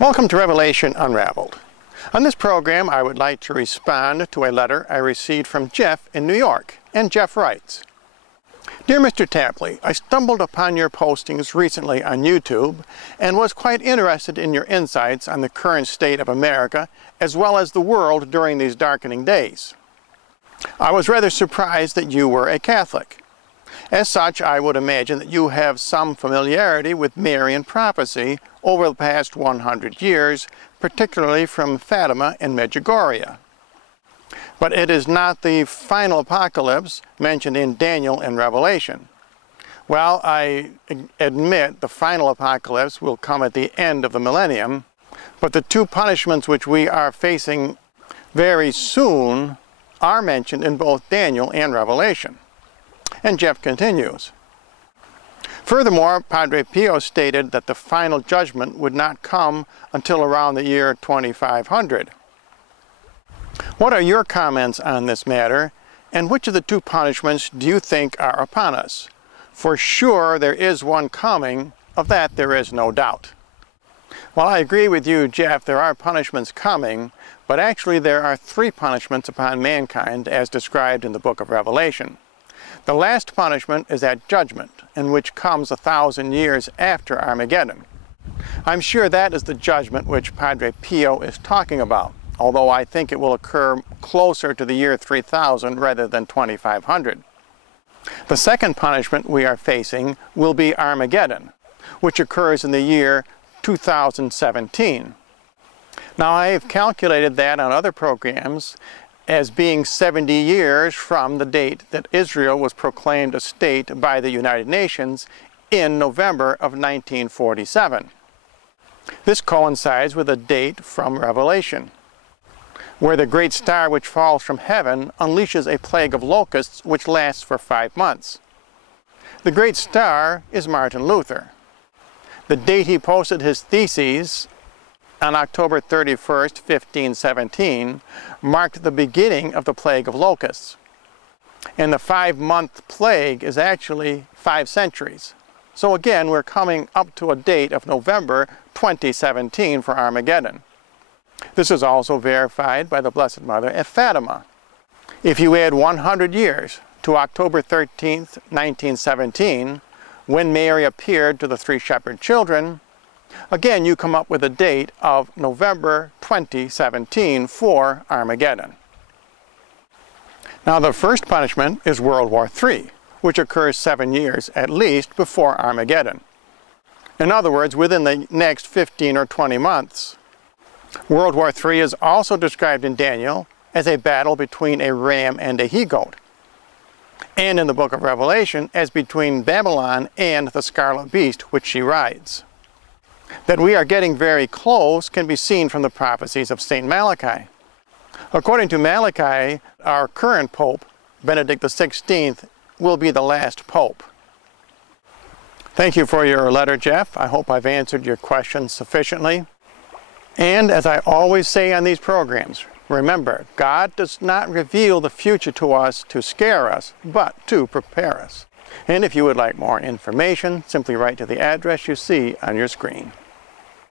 Welcome to Revelation Unraveled. On this program, I would like to respond to a letter I received from Jeff in New York, and Jeff writes, "Dear Mr. Tapley, I stumbled upon your postings recently on YouTube and was quite interested in your insights on the current state of America as well as the world during these darkening days. I was rather surprised that you were a Catholic. As such, I would imagine that you have some familiarity with Marian prophecy over the past 100 years, particularly from Fatima and Medjugorje. But it is not the final apocalypse mentioned in Daniel and Revelation. Well, I admit the final apocalypse will come at the end of the millennium, but the two punishments which we are facing very soon are mentioned in both Daniel and Revelation." And Jeff continues, "Furthermore, Padre Pio stated that the final judgment would not come until around the year 2500. What are your comments on this matter, and which of the two punishments do you think are upon us? For sure there is one coming, of that there is no doubt." Well, I agree with you, Jeff, there are punishments coming, but actually there are three punishments upon mankind as described in the book of Revelation. The last punishment is at judgment, in which comes 1,000 years after Armageddon. I'm sure that is the judgment which Padre Pio is talking about, although I think it will occur closer to the year 3000 rather than 2500. The second punishment we are facing will be Armageddon, which occurs in the year 2017. Now, I have calculated that on other programs as being 70 years from the date that Israel was proclaimed a state by the United Nations in November of 1947. This coincides with a date from Revelation, where the great star which falls from heaven unleashes a plague of locusts which lasts for 5 months. The great star is Martin Luther. The date he posted his theses on October 31st, 1517, marked the beginning of the plague of locusts. And the 5-month plague is actually 5 centuries. So again, we're coming up to a date of November 2017 for Armageddon. This is also verified by the Blessed Mother at Fatima. If you add 100 years to October 13th, 1917, when Mary appeared to the 3 shepherd children, again, you come up with a date of November 2017 for Armageddon. Now, the first punishment is World War III, which occurs 7 years at least before Armageddon. In other words, within the next 15 or 20 months. World War III is also described in Daniel as a battle between a ram and a he-goat, and in the book of Revelation as between Babylon and the scarlet beast which she rides. That we are getting very close can be seen from the prophecies of St. Malachi. According to Malachi, our current Pope, Benedict XVI, will be the last Pope. Thank you for your letter, Jeff. I hope I've answered your questions sufficiently. And as I always say on these programs, remember, God does not reveal the future to us to scare us, but to prepare us. And if you would like more information, simply write to the address you see on your screen.